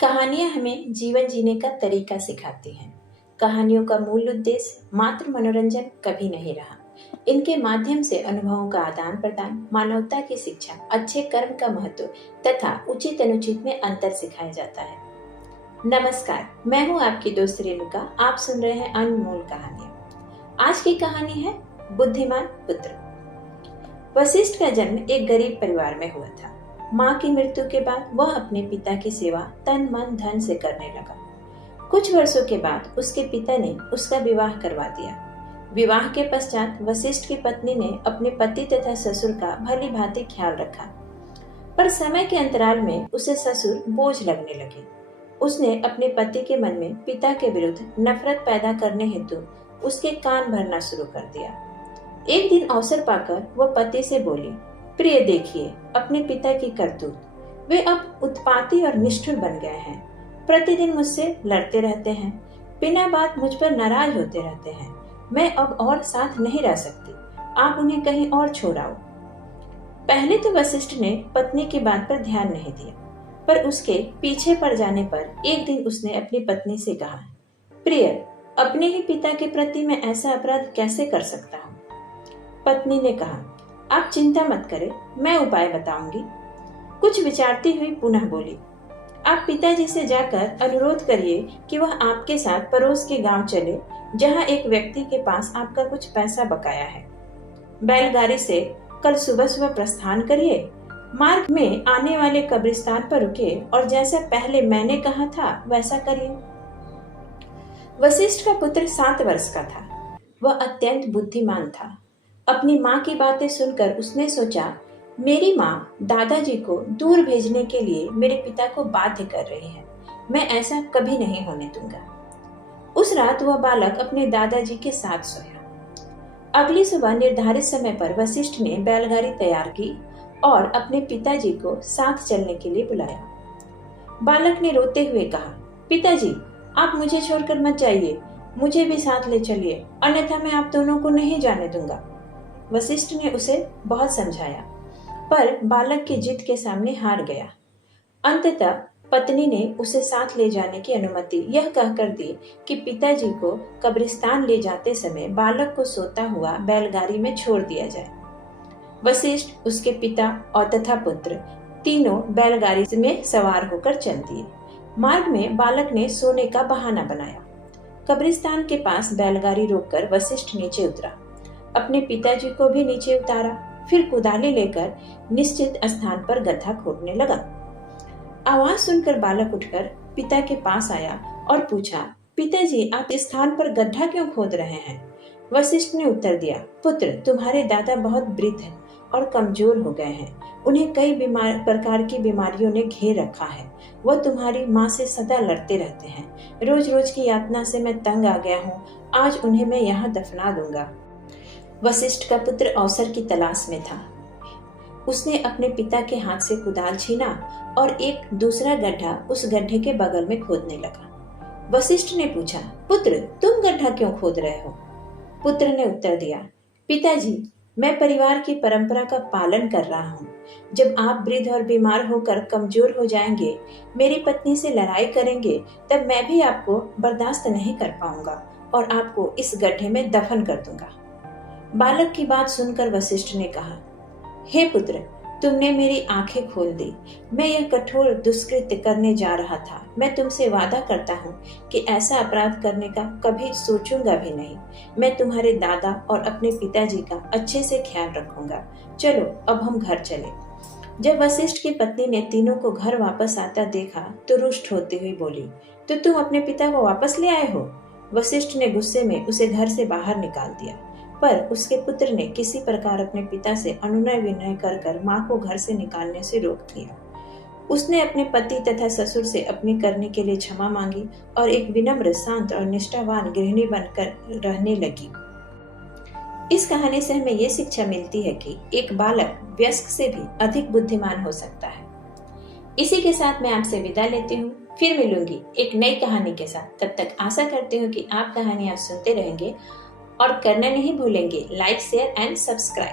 कहानियाँ हमें जीवन जीने का तरीका सिखाती हैं। कहानियों का मूल उद्देश्य मात्र मनोरंजन कभी नहीं रहा। इनके माध्यम से अनुभवों का आदान प्रदान, मानवता की शिक्षा, अच्छे कर्म का महत्व तथा उचित अनुचित में अंतर सिखाया जाता है। नमस्कार, मैं हूँ आपकी दोस्त रेणुका। आप सुन रहे हैं अनमोल कहानियाँ। आज की कहानी है बुद्धिमान पुत्र। वशिष्ठ का जन्म एक गरीब परिवार में हुआ था। माँ की मृत्यु के बाद वह अपने पिता की सेवा तन मन धन से करने लगा। कुछ वर्षों के बाद उसके पिता ने उसका विवाह करवा दिया। विवाह के पश्चात वशिष्ठ की पत्नी ने अपने पति तथा ससुर का भली भांति ख्याल रखा, पर समय के अंतराल में उसे ससुर बोझ लगने लगे। उसने अपने पति के मन में पिता के विरुद्ध नफरत पैदा करने हेतु उसके कान भरना शुरू कर दिया। एक दिन अवसर पाकर वह पति से बोली, प्रिय देखिए अपने पिता की करतूत, वे अब उत्पाती और निष्ठुर बन गए हैं। प्रतिदिन मुझसे लड़ते रहते हैं, बिना बात मुझ पर नाराज होते रहते हैं। मैं अब और साथ नहीं रह सकती, आप उन्हें कहीं और छोड़ आओ। पहले तो वशिष्ठ ने पत्नी की बात पर ध्यान नहीं दिया, पर उसके पीछे पड़ जाने पर एक दिन उसने अपनी पत्नी से कहा, प्रिय, अपने ही पिता के प्रति मैं ऐसा अपराध कैसे कर सकता हूँ। पत्नी ने कहा, आप चिंता मत करें, मैं उपाय बताऊंगी। कुछ विचारती हुई पुनः बोली, आप पिताजी से जाकर अनुरोध करिए कि वह आपके साथ पड़ोस के गांव चले, जहां एक व्यक्ति के पास आपका कुछ पैसा बकाया है। बैलगाड़ी से कल सुबह सुबह प्रस्थान करिए, मार्ग में आने वाले कब्रिस्तान पर रुके और जैसा पहले मैंने कहा था वैसा करिए। वशिष्ठ का पुत्र 7 वर्ष का था। वह अत्यंत बुद्धिमान था। अपनी माँ की बातें सुनकर उसने सोचा, मेरी माँ दादाजी को दूर भेजने के लिए मेरे पिता को बाध्य कर रही है, मैं ऐसा कभी नहीं होने दूंगा। उस रात वह बालक अपने दादाजी के साथ सोया। अगली सुबह निर्धारित समय पर वशिष्ठ ने बैलगाड़ी तैयार की और अपने पिताजी को साथ चलने के लिए बुलाया। बालक ने रोते हुए कहा, पिताजी, आप मुझे छोड़कर मत जाइए, मुझे भी साथ ले चलिए, अन्यथा मैं आप दोनों को नहीं जाने दूंगा। वशिष्ठ ने उसे बहुत समझाया, पर बालक की जिद के सामने हार गया। अंततः पत्नी ने उसे साथ ले जाने की अनुमति यह कहकर दी कि पिताजी को कब्रिस्तान ले जाते समय बालक को सोता हुआ बैलगाड़ी में छोड़ दिया जाए। वशिष्ठ, उसके पिता और तथा पुत्र तीनों बैलगाड़ी में सवार होकर चल दिए। मार्ग में बालक ने सोने का बहाना बनाया। कब्रिस्तान के पास बैलगाड़ी रोककर वशिष्ठ नीचे उतरा, अपने पिताजी को भी नीचे उतारा, फिर कुदाली लेकर निश्चित स्थान पर गड्ढा खोदने लगा। आवाज सुनकर बालक उठकर पिता के पास आया और पूछा, पिताजी, आप इस स्थान पर गड्ढा क्यों खोद रहे हैं। वशिष्ठ ने उत्तर दिया, पुत्र, तुम्हारे दादा बहुत वृद्ध हैं और कमजोर हो गए हैं। उन्हें कई प्रकार की बीमारियों ने घेर रखा है। वह तुम्हारी माँ से सदा लड़ते रहते हैं। रोज रोज की यातना से मैं तंग आ गया हूँ। आज उन्हें मैं यहाँ दफना दूंगा। वशिष्ठ का पुत्र अवसर की तलाश में था। उसने अपने पिता के हाथ से कुदाल छीना और एक दूसरा गड्ढा उस गड्ढे के बगल में खोदने लगा। वशिष्ठ ने पूछा, पुत्र, तुम गड्ढा क्यों खोद रहे हो। पुत्र ने उत्तर दिया, पिताजी, मैं परिवार की परंपरा का पालन कर रहा हूँ। जब आप वृद्ध और बीमार होकर कमजोर हो जाएंगे, मेरी पत्नी से लड़ाई करेंगे, तब मैं भी आपको बर्दाश्त नहीं कर पाऊंगा और आपको इस गड्ढे में दफन कर दूंगा। बालक की बात सुनकर वशिष्ठ ने कहा, हे पुत्र, तुमने मेरी आंखें खोल दी। मैं यह कठोर दुष्कृत्य करने जा रहा था। मैं तुमसे वादा करता हूँ कि ऐसा अपराध करने का कभी सोचूंगा भी नहीं। मैं तुम्हारे दादा और अपने पिताजी का अच्छे से ख्याल रखूंगा। चलो अब हम घर चले। जब वशिष्ठ की पत्नी ने तीनों को घर वापस आता देखा तो रुष्ट होती हुई बोली, तो तुम अपने पिता को वापस ले आए हो। वशिष्ठ ने गुस्से में उसे घर से बाहर निकाल दिया, पर उसके पुत्र ने किसी प्रकार अपने पिता से अनुनय विनय कर माँ को घर से निकालने से रोक दिया। उसने अपने पति तथा ससुर से अपनी करने के लिए क्षमा मांगी और एक विनम्र, शांत और निष्ठावान गृहिणी बनकर रहने लगी। इस कहानी से हमें ये शिक्षा मिलती है कि एक बालक वयस्क से भी अधिक बुद्धिमान हो सकता है। इसी के साथ मैं आपसे विदा लेती हूँ। फिर मिलूंगी एक नई कहानी के साथ। तब तक आशा करती हूँ कि आप कहानियां सुनते रहेंगे और करना नहीं भूलेंगे लाइक, शेयर एंड सब्सक्राइब।